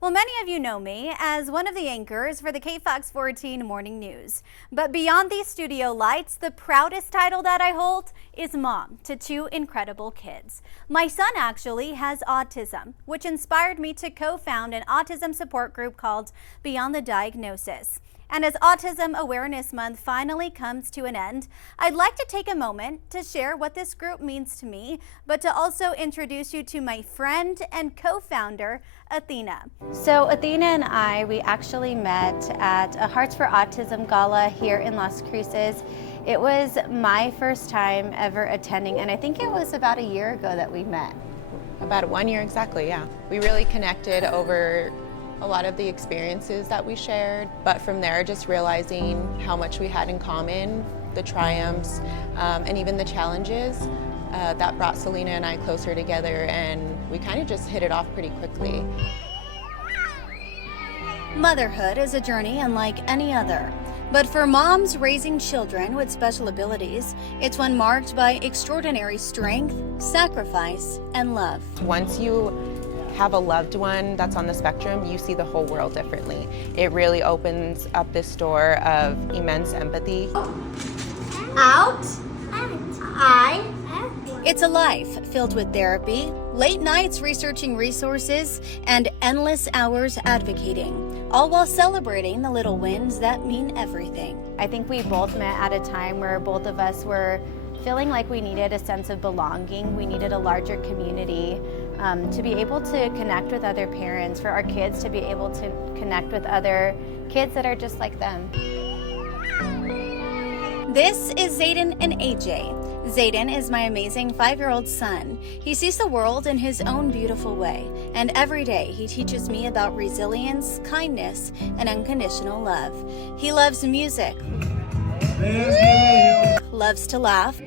Well, many of you know me as one of the anchors for the KFOX14 Morning News. But beyond these studio lights, the proudest title that I hold is mom to two incredible kids. My son actually has autism, which inspired me to co-found an autism support group called Beyond the Diagnosis. And as Autism Awareness Month finally comes to an end, I'd like to take a moment to share what this group means to me, but to also introduce you to my friend and co-founder, Athena. So Athena and we actually met at a Hearts for Autism gala here in Las Cruces. It was my first time ever attending, and I think it was about a year ago that we met. About 1 year exactly, yeah. We really connected over a lot of the experiences that we shared, but from there just realizing how much we had in common, the triumphs, and even the challenges that brought Salina and I closer together, and we kind of just hit it off pretty quickly. Motherhood is a journey unlike any other. But for moms raising children with special abilities, it's one marked by extraordinary strength, sacrifice, and love. Once you have a loved one that's on the spectrum, you see the whole world differently. It really opens up this door of immense empathy. Out. It's a life filled with therapy, late nights researching resources, and endless hours advocating, all while celebrating the little wins that mean everything. I think we both met at a time where both of us were feeling like we needed a sense of belonging. We needed a larger community to be able to connect with other parents, for our kids to be able to connect with other kids that are just like them. This is Zayden and AJ. Zayden is my amazing 5-year-old son. He sees the world in his own beautiful way, and every day he teaches me about resilience, kindness, and unconditional love. He loves music, loves to laugh.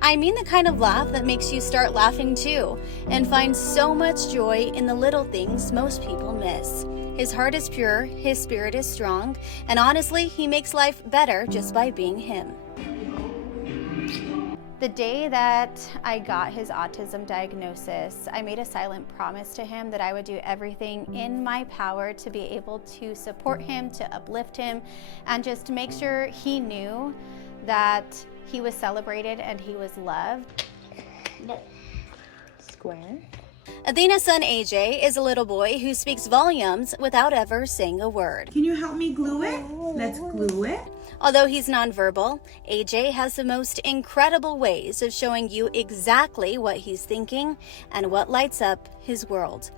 I mean the kind of laugh that makes you start laughing too, and find so much joy in the little things most people miss. His heart is pure, his spirit is strong, and honestly, he makes life better just by being him. The day that I got his autism diagnosis, I made a silent promise to him that I would do everything in my power to be able to support him, to uplift him, and just to make sure he knew that he was celebrated and he was loved. Square. Athena's son AJ is a little boy who speaks volumes without ever saying a word. Can you help me glue it? Let's glue it. Although he's nonverbal, AJ has the most incredible ways of showing you exactly what he's thinking and what lights up his world.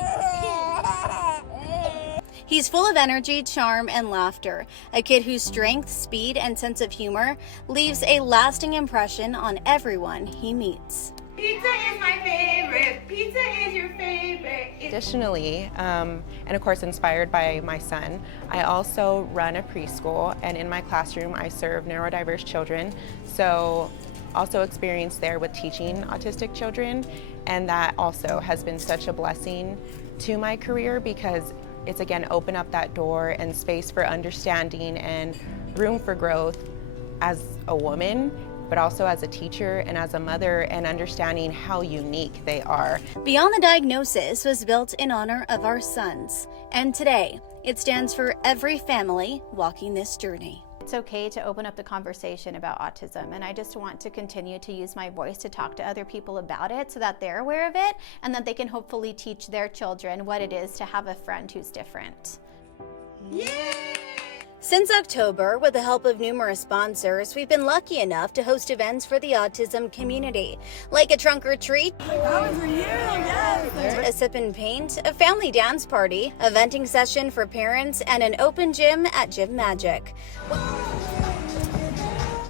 He's full of energy, charm, and laughter, a kid whose strength, speed, and sense of humor leaves a lasting impression on everyone he meets. Pizza is my favorite. Pizza is your favorite. Additionally, and of course inspired by my son, I also run a preschool, and in my classroom I serve neurodiverse children, so also experience there with teaching autistic children, and that also has been such a blessing to my career because it's again opened up that door and space for understanding and room for growth as a woman, but also as a teacher and as a mother, and understanding how unique they are. Beyond the Diagnosis was built in honor of our sons, and today it stands for every family walking this journey. It's okay to open up the conversation about autism, and I just want to continue to use my voice to talk to other people about it so that they're aware of it and that they can hopefully teach their children what it is to have a friend who's different. Yay! Since October, with the help of numerous sponsors, we've been lucky enough to host events for the autism community, like a trunk or treat, a sip and paint, a family dance party, a venting session for parents, and an open gym at Gym Magic.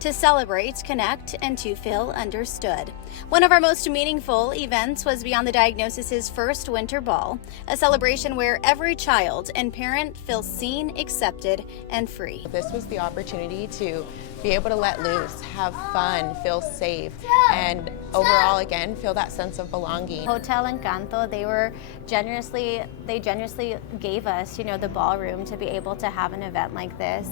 To celebrate, connect, and to feel understood. One of our most meaningful events was Beyond the Diagnosis' first Winter Ball, a celebration where every child and parent feels seen, accepted, and free. This was the opportunity to be able to let loose, have fun, feel safe, and overall, again, feel that sense of belonging. Hotel Encanto, they generously gave us, the ballroom to be able to have an event like this.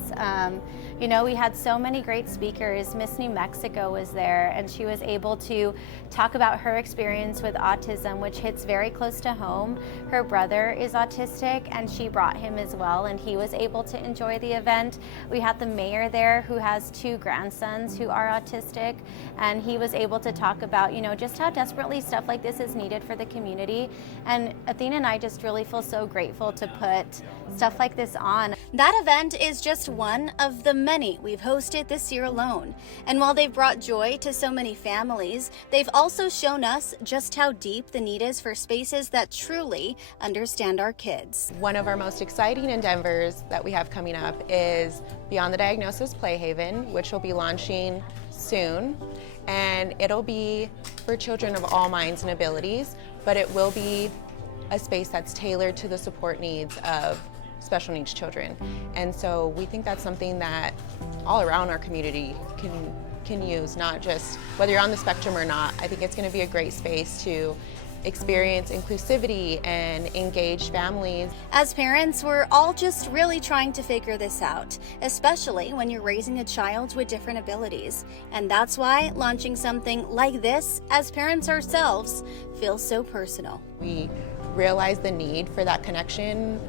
We had so many great speakers. Miss New Mexico was there, and she was able to talk about her experience with autism, which hits very close to home. Her brother is autistic, and she brought him as well, and he was able to enjoy the event. We had the mayor there who has 2 grandsons who are autistic, and he was able to talk about, just how desperately stuff like this is needed for the community. And Athena and I just really feel so grateful to put stuff like this on. That event is just one of the many we've hosted this year alone. And while they've brought joy to so many families, they've also shown us just how deep the need is for spaces that truly understand our kids. One of our most exciting endeavors that we have coming up is Beyond the Diagnosis Playhaven, which will be launching soon. And it'll be for children of all minds and abilities, but it will be a space that's tailored to the support needs of special needs children. And so we think that's something that all around our community can use, not just whether you're on the spectrum or not. I think it's going to be a great space to experience inclusivity and engage families. As parents, we're all just really trying to figure this out, especially when you're raising a child with different abilities. And that's why launching something like this, as parents ourselves, feels so personal. We realize the need for that connection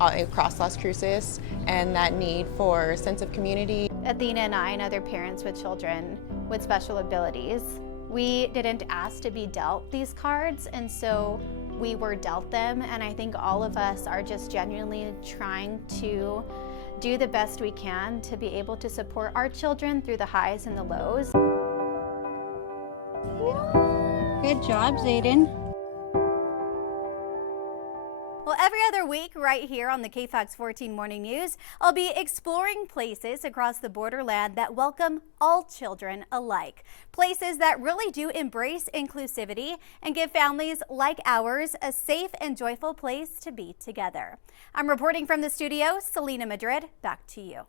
across Las Cruces and that need for a sense of community. Athena and I and other parents with children with special abilities, we didn't ask to be dealt these cards, and so we were dealt them, and I think all of us are just genuinely trying to do the best we can to be able to support our children through the highs and the lows. Good job, Zayden. Well, every other week right here on the KFOX 14 Morning News, I'll be exploring places across the borderland that welcome all children alike. Places that really do embrace inclusivity and give families like ours a safe and joyful place to be together. I'm reporting from the studio, Salina Madrid, back to you.